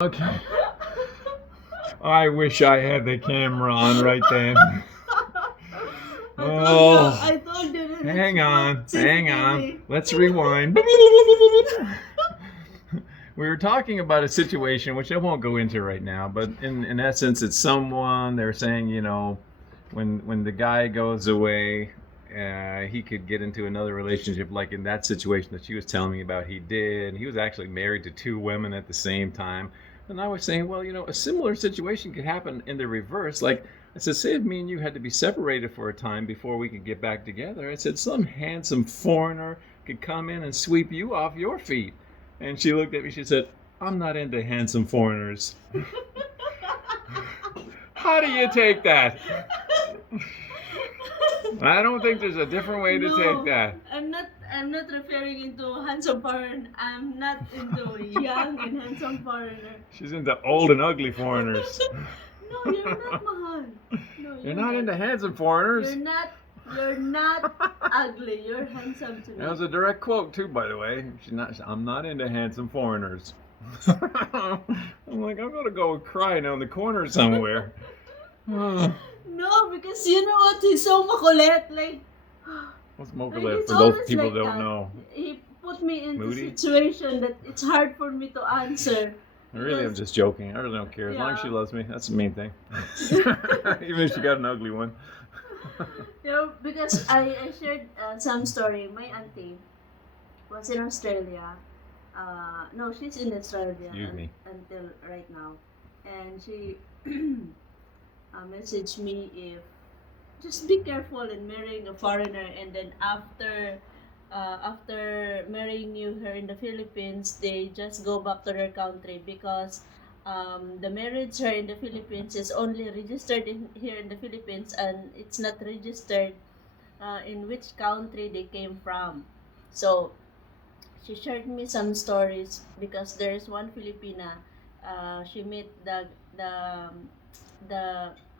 Okay. I wish I had the camera on right then. Oh, I told you that hang on, hang on. CCTV. Let's rewind. We were talking about a situation which I won't go into right now, but in essence, it's someone they're saying, when the guy goes away, he could get into another relationship, like in that situation that she was telling me about. He did. He was actually married to two women at the same time, and I was saying, well, a similar situation could happen in the reverse. Like I said, say if me and you had to be separated for a time before we could get back together. I said some handsome foreigner could come in and sweep you off your feet. And she looked at me. She said, "I'm not into handsome foreigners." How do you take that? I don't think there's a different way to take that. I'm not referring into handsome foreigner. I'm not into young and handsome foreigner. She's into old and ugly foreigners. No, you're not, Mahal. No, You're not into handsome foreigners. You're not ugly. You're handsome to me. That was a direct quote too, by the way. I'm not into handsome foreigners. I'm like, I'm gonna go cry down the corner somewhere. No, because you know what? He's so makulit. Like, What's like mokulet it's for those always people like don't that. know? He put me into Moody? a situation that it's hard for me to answer. Really, I'm just joking. I really don't care. As long as she loves me, that's the main thing. Even if she got an ugly one. Because I shared some story. My auntie was in Australia. No, she's in Australia Excuse me. until right now. And she messaged me if just be careful in marrying a foreigner, and then after marrying her in the Philippines, they just go back to their country because the marriage here in the Philippines is only registered here in the Philippines, and it's not registered in which country they came from. So she shared me some stories because there is one Filipina. She met the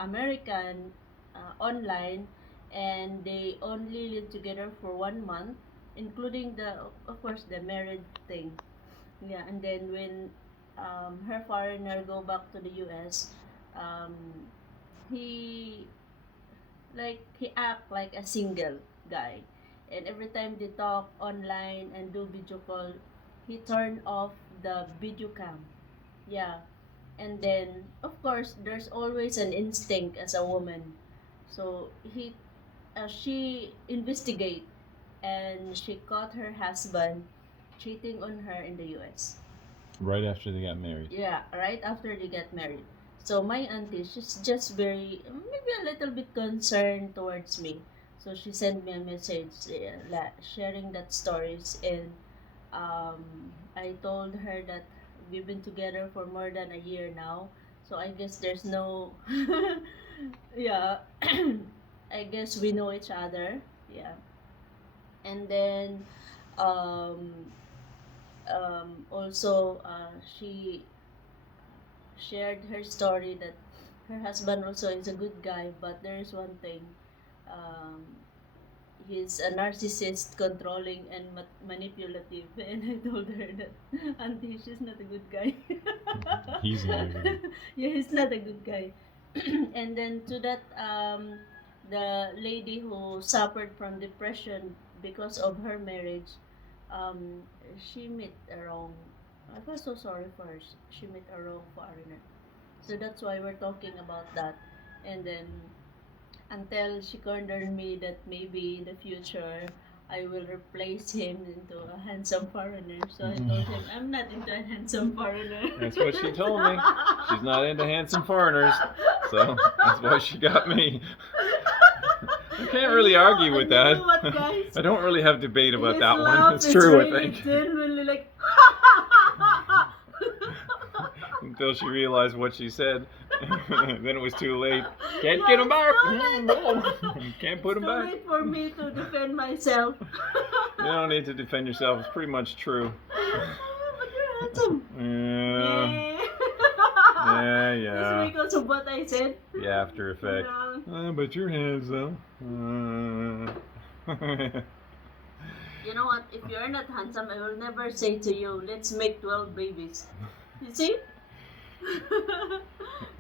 American online, and they only live together for 1 month, including the of course the married thing. Yeah, and then when her foreigner go back to the U.S., um, he he act like a single guy, and every time they talk online and do video call, he turn off the video cam. Yeah, and then of course there's always an instinct as a woman, so she investigate, and she caught her husband cheating on her in the US. Right after they got married. Yeah, right after they get married. So my auntie, she's just very, maybe a little bit concerned towards me. So she sent me a message sharing that stories, and um, I told her that we've been together for more than a year now. So I guess there's no, yeah, I guess we know each other. Yeah. And then um, also she shared her story that her husband also is a good guy, but there is one thing. Um, he's a narcissist, controlling, and manipulative. And I told her that, Auntie, she's not a good guy. He's not a good. Yeah, he's not a good guy. And then to that, the lady who suffered from depression because of her marriage, um, she met a wrong. I feel so sorry for her. She met a wrong foreigner. So that's why we're talking about that. And then until she cornered me that maybe in the future I will replace him into a handsome foreigner. So I told him I'm not into a handsome foreigner. That's what she told me. She's not into handsome foreigners. So that's why she got me. I can't really argue with that. You know what, guys? I don't really have debate about His that laugh one. It's is true, really I think. genuinely like Until she realized what she said. Then it was too late. Can't get him back. Can't put him too back. late for me to defend myself. You don't need to defend yourself. It's pretty much true. But you're handsome. Yeah. Yeah. Yeah. Just because of what I said. The after effect. But you're handsome. You know what? If you're not handsome, I will never say to you, let's make 12 babies. You see?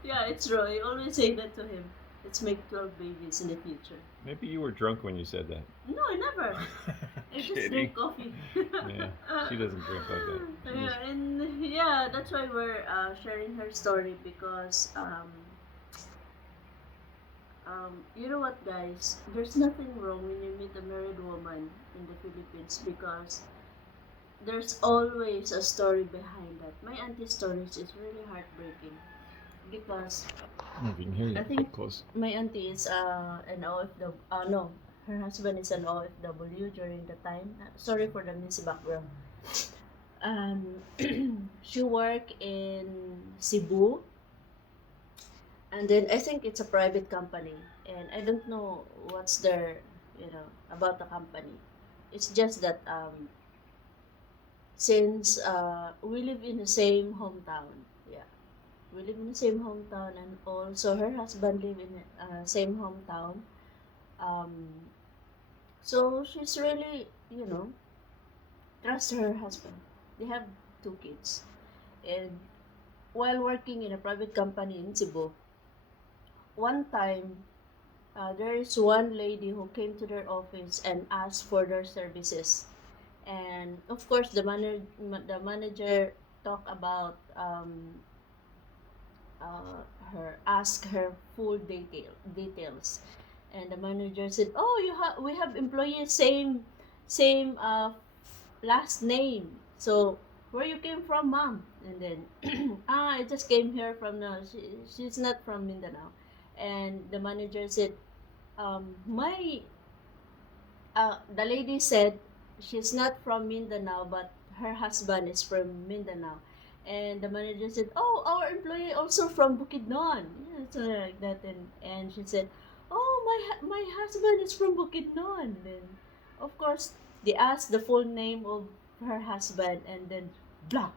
Yeah, it's true. I always say that to him. Let's make 12 babies in the future. Maybe you were drunk when you said that. No, I never. I just Kidding. drink coffee. Yeah, she doesn't drink like that. She just- Yeah, and yeah, that's why we're sharing her story because you know what, guys? There's nothing wrong when you meet a married woman in the Philippines because there's always a story behind that. My auntie's stories is really heartbreaking because I don't know if you can hear you. I think Close. my auntie is an OFW. No, her husband is an OFW during the time. Sorry for the messy background. Um, she worked in Cebu, and then I think it's a private company, and I don't know what's their, about the company. It's just that since we live in the same hometown, yeah, we live in the same hometown, and also her husband live in the same hometown. Um, so she's really, trust her husband. They have two kids, and while working in a private company in Cebu, one time there is one lady who came to their office and asked for their services, and of course the manager talked about uh, her ask her full details, and the manager said, "Oh, we have employees same last name. So where you came from, mom?" And then I just came here from she's not from Mindanao, and the manager said, my the lady said she's not from Mindanao, but her husband is from Mindanao. And the manager said, "Oh, our employee also from Bukidnon." Yeah, so like that, and she said, "Oh, my husband is from Bukidnon." Then, of course, they asked the full name of her husband, and then blah,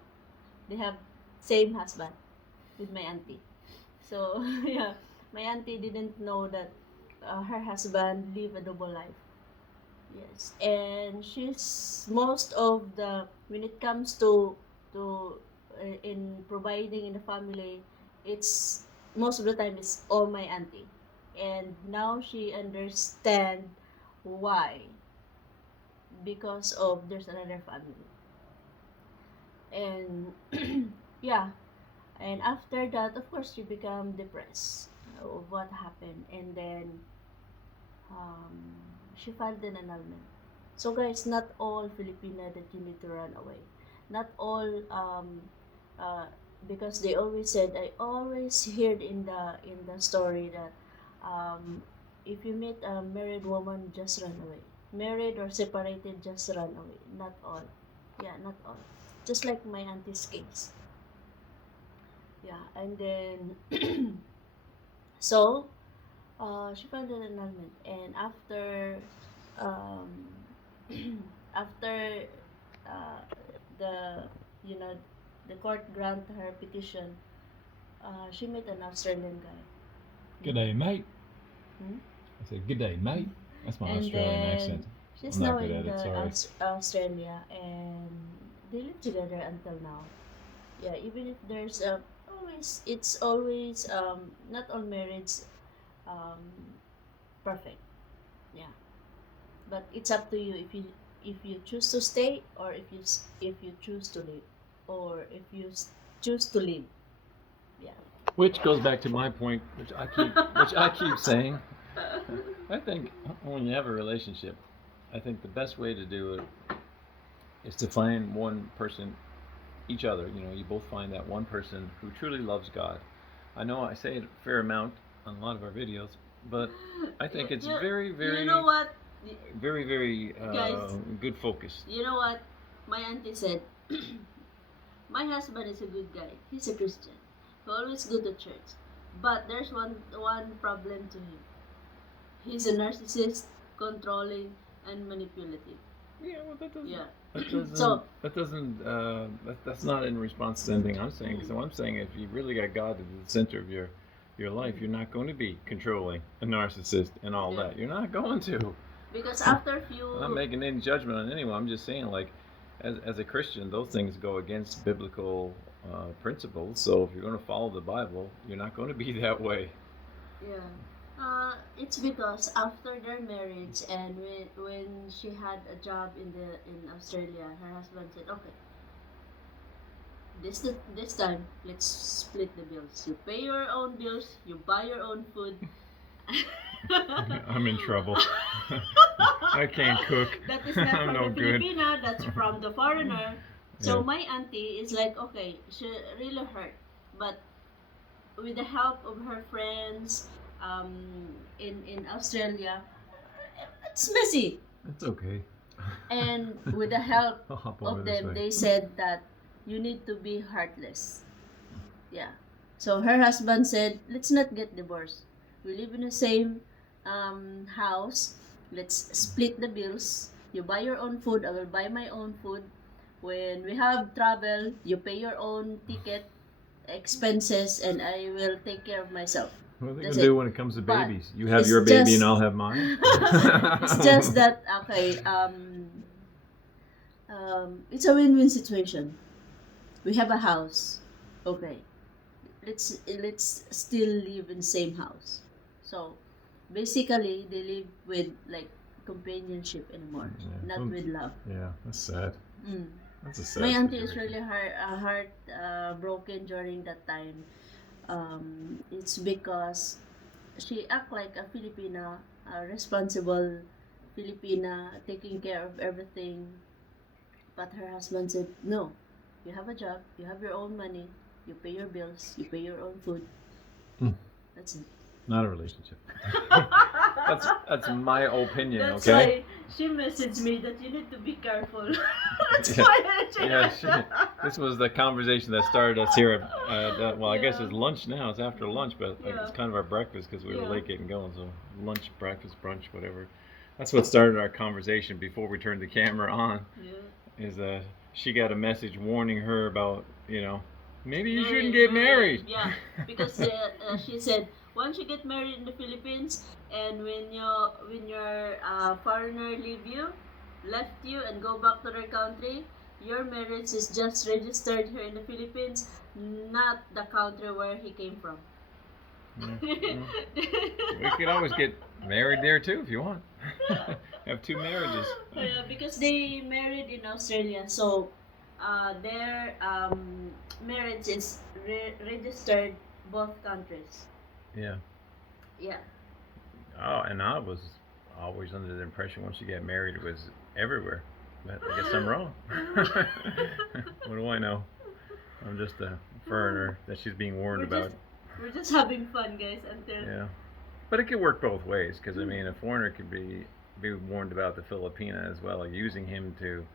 they have same husband with my auntie. So yeah, my auntie didn't know that her husband live a double life. Yes, and she's most of the when it comes to in providing in the family, it's most of the time it's all my auntie, and now she understand why because of there's another family, and yeah, and after that, of course, she become depressed of what happened, and then um, she filed an annulment. So guys, not all Filipina that you need to run away. Not all uh, because they always said I always heard in the story that um, if you meet a married woman, just run away. Married or separated, just run away. Not all. Yeah, not all. Just like my auntie's case. Yeah, and then so she filed an annulment, and after um, after uh, the you know the court grant her petition, she met an Australian guy. G'day, mate. Hmm? I said, "G'day, mate." That's my And Australian then accent. she's I'm not now good in at it. the Sorry. Australia, and they live together until now. Yeah, even if there's always it's always not all marriage um, perfect. Yeah, but it's up to you if you choose to stay or if you choose to leave or if you choose to leave. Yeah. Which goes back to my point, which I keep saying. I think when you have a relationship, I think the best way to do it is to find one person, each other. You know, you both find that one person who truly loves God. I know I say it a fair amount on a lot of our videos, but I think it's very, very, You know what, very, very guys? good focus. You know what? My auntie said, my husband is a good guy. He's a Christian. He always go to church. But there's one problem to him. He's a narcissist, controlling, and manipulative. Yeah, well, that doesn't. Yeah. That doesn't. So That doesn't. That's not in response to anything I'm saying. So I'm saying if you really got God at the center of your life, you're not going to be controlling, a narcissist, and all Yeah. that. You're not going to. because after few I'm not making any judgment on anyone. I'm just saying, like, as a Christian, those things go against biblical principles. So if you're going to follow the Bible, you're not going to be that way. Yeah. It's because after their marriage and when she had a job in Australia, her husband said, "Okay, this time let's split the bills. You pay your own bills, you buy your own food." I'm in trouble. I can't cook. That is not I'm from no the good. Filipina, that's from the foreigner. So Yeah. my auntie is like, okay, she really hurt, but with the help of her friends um, in Australia, it's messy. It's okay. And with the help I'll hop over of this them, way. they said that you need to be heartless. Yeah. So her husband said, let's not get divorced. We live in the same house. Let's split the bills. You buy your own food. I will buy my own food. When we have travel, you pay your own ticket, expenses, and I will take care of myself. What are they That's gonna do it. when it comes to But babies? You have it's your baby and just I'll have mine. it's just that okay. It's a win-win situation. We have a house. Okay, let's still live in same house. So basically, they live with like companionship anymore, Yeah. not with love. Yeah, that's sad. Mm. That's a sad My auntie is situation. really heart broken during that time. It's because she act like a Filipina, a responsible Filipina, taking care of everything. But her husband said, no, you have a job, you have your own money, you pay your bills, you pay your own food. Hmm. That's it. Not a relationship. That's my opinion. That's Okay. why she messaged me that you need to be careful. That's Yeah. why This was the conversation that started us here at well, I guess it's lunch now. It's after lunch, but like, Yeah. it's kind of our breakfast because we were Yeah. late getting going. So lunch, breakfast, brunch, whatever. That's what started our conversation before we turned the camera on. Yeah. Is she got a message warning her about maybe you shouldn't get married. Yeah, because she said once you get married in the Philippines, and when your foreigner left you and go back to their country, your marriage is just registered here in the Philippines, not the country where he came from. Yeah. We could always get married there too if you want. Have two marriages. Yeah, because they married in Australia, so their marriage is registered both countries. Yeah. Yeah. Oh, and I was always under the impression once you get married it was everywhere. But I guess I'm wrong. What do I know? I'm just a foreigner that she's being warned about. We're just having fun, guys, until Yeah. But it could work both ways because I mean a foreigner could be warned about the Filipina as well, like using him to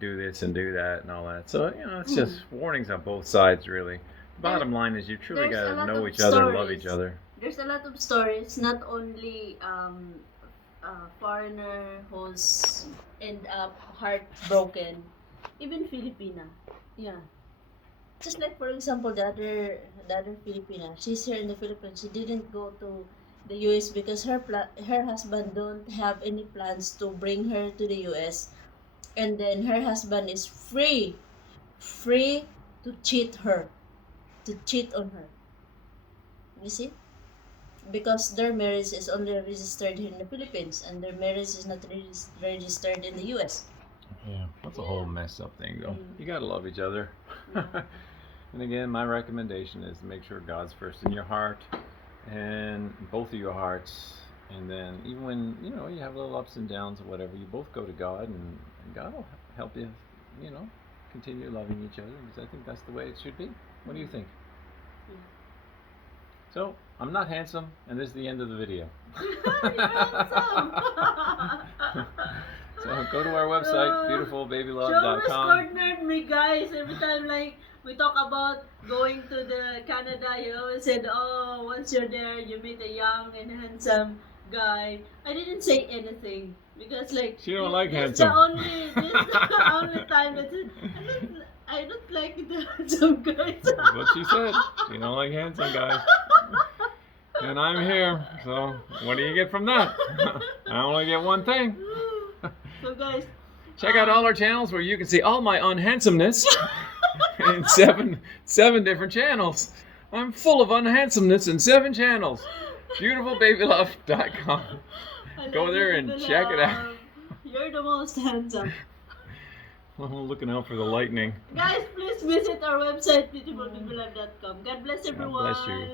do this and do that and all that. So it's just warnings on both sides, really. The bottom line is you truly there's a got to lot know of each other and love stories. each other. There's a lot of stories, not only foreigner who's end up heartbroken, even Filipina. Yeah. Just like for example the other Filipina, she's here in the Philippines. She didn't go to the US because her husband don't have any plans to bring her to the US, and then her husband is free to cheat on her. You see? Because their marriage is only registered here in the Philippines and their marriage is not registered in the US. Yeah, that's a whole mess up thing, though. Mm. You got to love each other. And again, my recommendation is to make sure God's first in your heart and both of your hearts. And then even when, you have little ups and downs or whatever, you both go to God and God will help you, continue loving each other because I think that's the way it should be. What do you think? Yeah. So, I'm not handsome, and this is the end of the video. So go to our website, beautifulbabylove.com. She always cornered me, guys. Every time, like, we talk about going to the Canada, you always said, oh, once you're there, you meet a young and handsome guy. I didn't say anything because, like, she don't like this handsome. This is the only time that I don't like the handsome guys. That's what she said. She don't like handsome guys. And I'm here, so what do you get from that? I only get one thing. So guys, check out all our channels where you can see all my unhandsomeness. in seven different channels. I'm full of unhandsomeness in 7 channels. Beautifulbabylove.com. I Go love there you, and baby check it out. love. You're the most handsome. I'm looking out for the lightning. Guys, please visit our website, beautifulbabylove.com. God bless God everyone. bless you.